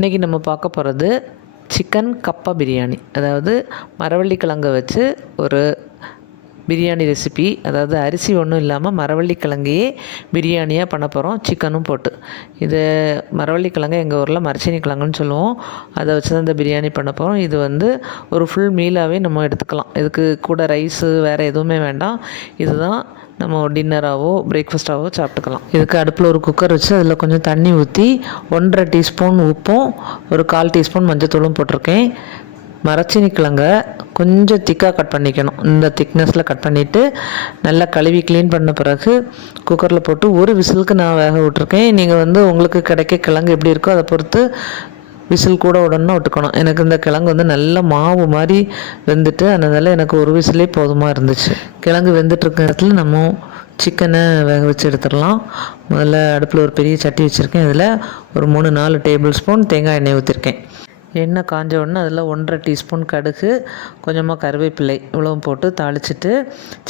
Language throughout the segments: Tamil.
இன்றைக்கி நம்ம பார்க்க போகிறது சிக்கன் கப்பா பிரியாணி. அதாவது மரவள்ளிக்கிழங்கை வச்சு ஒரு பிரியாணி ரெசிபி. அதாவது அரிசி ஒன்றும் இல்லாமல் மரவள்ளிக்கிழங்கையே பிரியாணியாக பண்ண போகிறோம், சிக்கனும் போட்டு. இது மரவள்ளிக்கிழங்கு எங்கள் ஊரில் மரச்சீனி கிழங்குன்னு சொல்லுவோம். அதை வச்சு தான் இந்த பிரியாணி பண்ண போகிறோம். இது ஒரு ஃபுல் மீலாகவே நம்ம எடுத்துக்கலாம். இதுக்கு கூட ரைஸு வேறு எதுவுமே வேண்டாம். இதுதான் நம்ம டின்னராகவோ பிரேக்ஃபாஸ்ட்டாகவோ சாப்பிட்டுக்கலாம். இதுக்கு அடுப்பில் ஒரு குக்கர் வச்சு அதில் கொஞ்சம் தண்ணி ஊற்றி 1.5 டீஸ்பூன் உப்பும் ஒரு 1/4 டீஸ்பூன் மஞ்சத்தூளும் போட்டிருக்கேன். மரச்சீனி கிழங்கை கொஞ்சம் திக்காக கட் பண்ணிக்கணும். இந்த திக்னஸில் கட் பண்ணிவிட்டு நல்லா கழுவி க்ளீன் பண்ண பிறகு குக்கரில் போட்டு ஒரு விசிலுக்கு நான் வேக விட்ருக்கேன். நீங்கள் உங்களுக்கு கிடைக்க கிழங்கு எப்படி இருக்கோ அதை பொறுத்து விசில் கூட உடனே விட்டுக்கணும். எனக்கு இந்த கிழங்கு நல்ல மாவு மாதிரி வெந்துட்டு, அதனால எனக்கு ஒரு விசிலே போதுமாக இருந்துச்சு. கிழங்கு வெந்துட்டுருக்க இடத்துல நம்ம சிக்கனை வேக வச்சு எடுத்துடலாம். முதல்ல அடுப்பில் ஒரு பெரிய சட்டி வச்சுருக்கேன். அதில் ஒரு 3-4 டேபிள் ஸ்பூன் தேங்காய் எண்ணெய் ஊற்றிருக்கேன். எண்ணெய் காஞ்ச உடனே அதில் 1.5 டீஸ்பூன் கடுகு, கொஞ்சமாக கருவேப்பிலை இவ்வளவும் போட்டு தாளிச்சிட்டு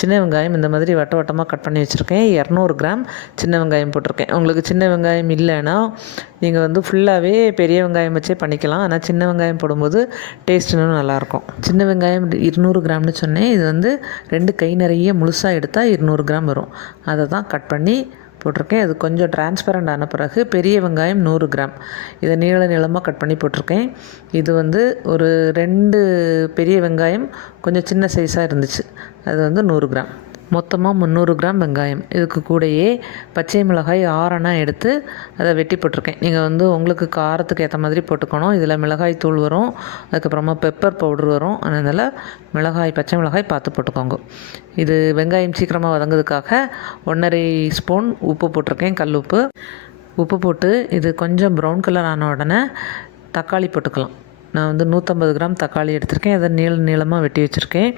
சின்ன வெங்காயம் இந்த மாதிரி வட்ட வட்டமாக கட் பண்ணி வச்சுருக்கேன். 200 கிராம் சின்ன வெங்காயம் போட்டிருக்கேன். உங்களுக்கு சின்ன வெங்காயம் இல்லைன்னா நீங்கள் ஃபுல்லாகவே பெரிய வெங்காயம் வச்சே பண்ணிக்கலாம். ஆனால் சின்ன வெங்காயம் போடும்போது டேஸ்ட் இன்னும் நல்லாயிருக்கும். சின்ன வெங்காயம் 200 கிராம்னு சொன்னேன். இது 2 கை நிறைய முழுசாக எடுத்தால் 200 கிராம் வரும். அதை தான் கட் பண்ணி போட்டிருக்கேன். அது கொஞ்சம் டிரான்ஸ்பரண்ட் ஆன பிறகு பெரிய வெங்காயம் 100 கிராம் இதை நீளமாக கட் பண்ணி போட்டிருக்கேன். இது ஒரு 2 பெரிய வெங்காயம் கொஞ்சம் சின்ன சைஸாக இருந்துச்சு. அது 100 கிராம். மொத்தமாக 300 கிராம் வெங்காயம். இதுக்கு கூடயே பச்சை மிளகாய் 6 எடுத்து அதை வெட்டி போட்டிருக்கேன். நீங்கள் உங்களுக்கு காரத்துக்கு ஏற்ற மாதிரி போட்டுக்கணும். இதில் மிளகாய் தூள் வரும், அதுக்கப்புறமா பெப்பர் பவுடர் வரும். அதனால் பச்சை மிளகாய் பார்த்து போட்டுக்கோங்க. இது வெங்காயம் சீக்கிரமாக வதங்கிறதுக்காக 1.5 ஸ்பூன் உப்பு போட்டிருக்கேன், கல் உப்பு. உப்பு போட்டு இது கொஞ்சம் ப்ரௌன் கலர் ஆன உடனே தக்காளி போட்டுக்கலாம். நான் 150 கிராம் தக்காளி எடுத்திருக்கேன். அதை நீளமாக வெட்டி வச்சுருக்கேன்.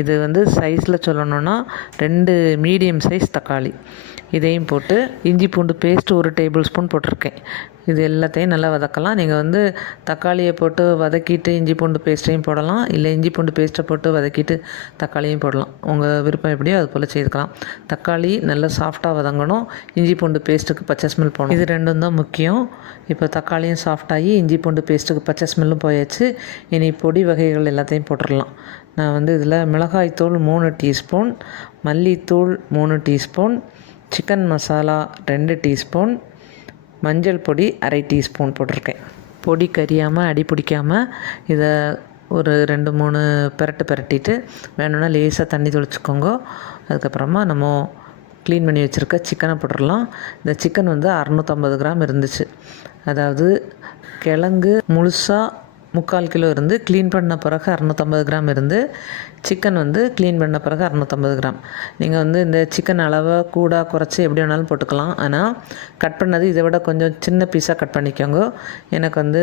இது சைஸில் சொல்லணுன்னா 2 மீடியம் சைஸ் தக்காளி. இதையும் போட்டு இஞ்சி பூண்டு பேஸ்ட்டு 1 டேபிள் ஸ்பூன் போட்டிருக்கேன். இது எல்லாத்தையும் நல்லா வதக்கலாம். நீங்கள் தக்காளியை போட்டு வதக்கிட்டு இஞ்சி பூண்டு பேஸ்ட்டையும் போடலாம், இல்லை இஞ்சி பூண்டு பேஸ்ட்டை போட்டு வதக்கிட்டு தக்காளியும் போடலாம். உங்கள் விருப்பம் எப்படியோ அது போல் செய்துக்கலாம். தக்காளி நல்லா சாஃப்டாக வதங்கணும். இஞ்சி பூண்டு பேஸ்ட்டுக்கு பச்சை ஸ்மெல் போகணும். இது ரெண்டும் தான் முக்கியம். இப்போ தக்காளியும் சாஃப்டாகி இஞ்சி பூண்டு பேஸ்ட்டுக்கு பச்சை ஸ்மெல்லும் போயாச்சு. இனி பொடி வகைகள் எல்லாத்தையும் போட்டுடலாம். நான் இதில் மிளகாய்த்தூள் 3 டீஸ்பூன், மல்லித்தூள் 3 டீஸ்பூன், சிக்கன் மசாலா 2 டீஸ்பூன், மஞ்சள் பொடி 1/2 டீஸ்பூன் போட்டிருக்கேன். பொடி கரியாமல் அடி பிடிக்காமல் இதை ஒரு 2-3 பிரட்டிட்டு வேணும்னா லேசாக தண்ணி தெளிச்சுக்கோங்க. அதுக்கப்புறமா நம்ம க்ளீன் பண்ணி வச்சுருக்க சிக்கனை போட்டுடலாம். இந்த சிக்கன் 650 கிராம் இருந்துச்சு. அதாவது கிழங்கு முழுசாக 3/4 கிலோ இருந்து க்ளீன் பண்ண பிறகு 650 கிராம் இருந்து சிக்கன் க்ளீன் பண்ண பிறகு 650 கிராம். நீங்கள் இந்த சிக்கன் அளவை கூட குறைச்சி எப்படி வேணாலும் போட்டுக்கலாம். ஆனால் கட் பண்ணது இதை விட கொஞ்சம் சின்ன பீஸாக கட் பண்ணிக்கோங்க. எனக்கு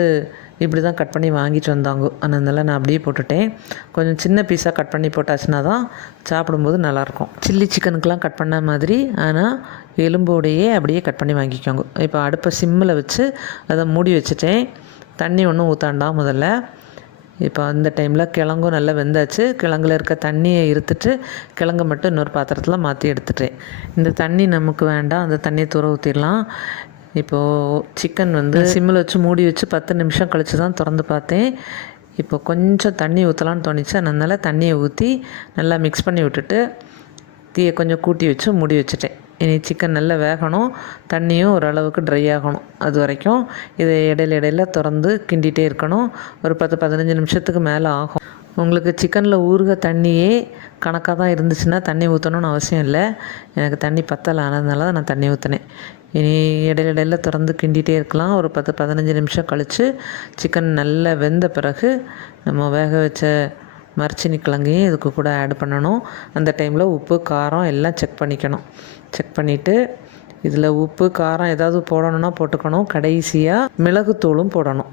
இப்படி தான் கட் பண்ணி வாங்கிட்டு வந்தாங்க. அதனால நான் அப்படியே போட்டுட்டேன். கொஞ்சம் சின்ன பீஸாக கட் பண்ணி போட்டாச்சுன்னா தான் சாப்பிடும்போது நல்லாயிருக்கும். சில்லி சிக்கனுக்கெலாம் கட் பண்ண மாதிரி, ஆனால் எலும்போடையே அப்படியே கட் பண்ணி வாங்கிக்கோங்க. இப்போ அடுப்பை சிம்மில் வச்சு அதை மூடி வச்சுட்டேன். தண்ணி ஒன்றும் ஊற்றாண்டாம் முதல்ல. இப்போ அந்த டைமில் கிழங்கும் நல்லா வெந்தாச்சு. கிழங்குல இருக்க தண்ணியை இருத்துட்டு கிழங்கு மட்டும் இன்னொரு பாத்திரத்தில் மாற்றி எடுத்துட்டேன். இந்த தண்ணி நமக்கு வேண்டாம், அந்த தண்ணியை தூர ஊற்றிடலாம். இப்போது சிக்கன் சிம்மில் வச்சு மூடி வச்சு 10 நிமிஷம் கழித்து தான் திறந்து பார்த்தேன். இப்போ கொஞ்சம் தண்ணி ஊற்றலான்னு தோணிச்சு. அதனால் தண்ணியை ஊற்றி நல்லா மிக்ஸ் பண்ணி விட்டுட்டு தீயை கொஞ்சம் கூட்டி வச்சு மூடி வச்சுட்டேன். இனி சிக்கன் நல்லா வேகணும், தண்ணியும் ஓரளவுக்கு ட்ரை ஆகணும். அது வரைக்கும் இதை இடையில திறந்து கிண்டிகிட்டே இருக்கணும். ஒரு 10-15 நிமிஷத்துக்கு மேலே ஆகும். உங்களுக்கு சிக்கனில் ஊறுக தண்ணியே கணக்காக தான் இருந்துச்சுன்னா தண்ணி ஊற்றணும்னு அவசியம் இல்லை. எனக்கு தண்ணி பத்தலை, ஆனதுனால தான் நான் தண்ணி ஊற்றினேன். இனி இடையில திறந்து கிண்டிகிட்டே இருக்கலாம். ஒரு 10-15 நிமிஷம் கழித்து சிக்கன் நல்லா வெந்த பிறகு நம்ம வேக வச்ச மரச்சீனி கிழங்கையும் இதுக்கு கூட ஆட் பண்ணணும். அந்த டைமில் உப்பு காரம் எல்லாம் செக் பண்ணிக்கணும். செக் பண்ணிவிட்டு இதில் உப்பு காரம் ஏதாவது போடணுன்னா போட்டுக்கணும். கடைசியாக மிளகுத்தூளும் போடணும்.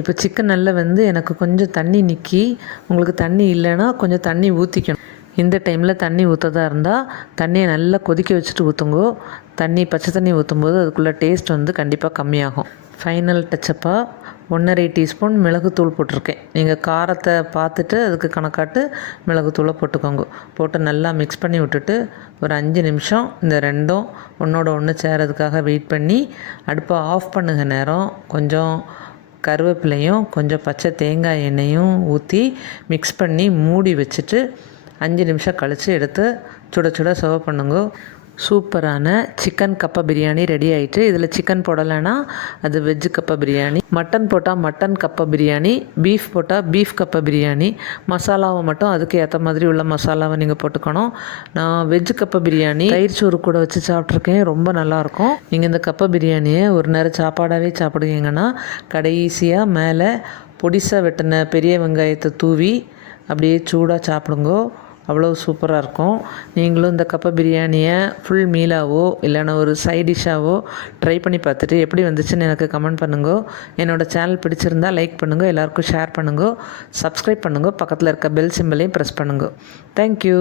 இப்போ சிக்கன் நல்லா எனக்கு கொஞ்சம் தண்ணி நிற்கி, உங்களுக்கு தண்ணி இல்லைன்னா கொஞ்சம் தண்ணி ஊற்றிக்கணும். இந்த டைமில் தண்ணி ஊற்றதா இருந்தால் தண்ணியை நல்லா கொதிக்க வச்சுட்டு ஊற்றுங்கோ. பச்சை தண்ணி ஊற்றும்போது அதுக்குள்ளே டேஸ்ட் கண்டிப்பாக கம்மியாகும். ஃபைனல் டச்சப்பாக 1.5 டீஸ்பூன் மிளகுத்தூள் போட்டிருக்கேன். நீங்கள் காரத்தை பார்த்துட்டு அதுக்கு கணக்காட்டு மிளகுத்தூளை போட்டுக்கோங்க. போட்டு நல்லா மிக்ஸ் பண்ணி விட்டுட்டு ஒரு 5 நிமிஷம் இந்த ரெண்டும் ஒன்றோட ஒன்று சேரதுக்காக வெயிட் பண்ணி அடுப்பை ஆஃப் பண்ணுங்க. நேரம் கொஞ்சம் கருவேப்பிலையும் கொஞ்சம் பச்சை தேங்காய் எண்ணெயும் ஊற்றி மிக்ஸ் பண்ணி மூடி வச்சுட்டு 5 நிமிஷம் கழித்து எடுத்து சுட சுட சர்வ் பண்ணுங்க. சூப்பரான சிக்கன் கப்பா பிரியாணி ரெடி ஆகிட்டு. இதில் சிக்கன் போடலைன்னா அது வெஜ்ஜு கப்பா பிரியாணி, மட்டன் போட்டால் மட்டன் கப்பா பிரியாணி, பீஃப் போட்டால் பீஃப் கப்பா பிரியாணி. மசாலாவை மட்டும் அதுக்கு ஏற்ற மாதிரி உள்ள மசாலாவை நீங்கள் போட்டுக்கணும். நான் வெஜ்ஜு கப்பா பிரியாணி தயிர் சோறு கூட வச்சு சாப்பிட்ருக்கேன், ரொம்ப நல்லாயிருக்கும். நீங்கள் இந்த கப்பா பிரியாணியை ஒரு நேரம் சாப்பாடாகவே சாப்பிடுவீங்கன்னா கடைசியாக மேலே பொடிசாக வெட்டின பெரிய வெங்காயத்தை தூவி அப்படியே சூடாக சாப்பிடுங்கோ. அவ்வளோ சூப்பராக இருக்கும். நீங்களும் இந்த கப்பா பிரியாணியை ஃபுல் மீலாவோ இல்லைன்னா ஒரு சைட் டிஷ்ஷாவோ ட்ரை பண்ணி பார்த்துட்டு எப்படி வந்துச்சுன்னு எனக்கு கமெண்ட் பண்ணுங்க. என்னோடய சேனல் பிடிச்சிருந்தா லைக் பண்ணுங்க, எல்லாருக்கும் ஷேர் பண்ணுங்க, சப்ஸ்கிரைப் பண்ணுங்க, பக்கத்தில் இருக்க பெல் சிம்பலையும் ப்ரெஸ் பண்ணுங்க. தேங்க்யூ.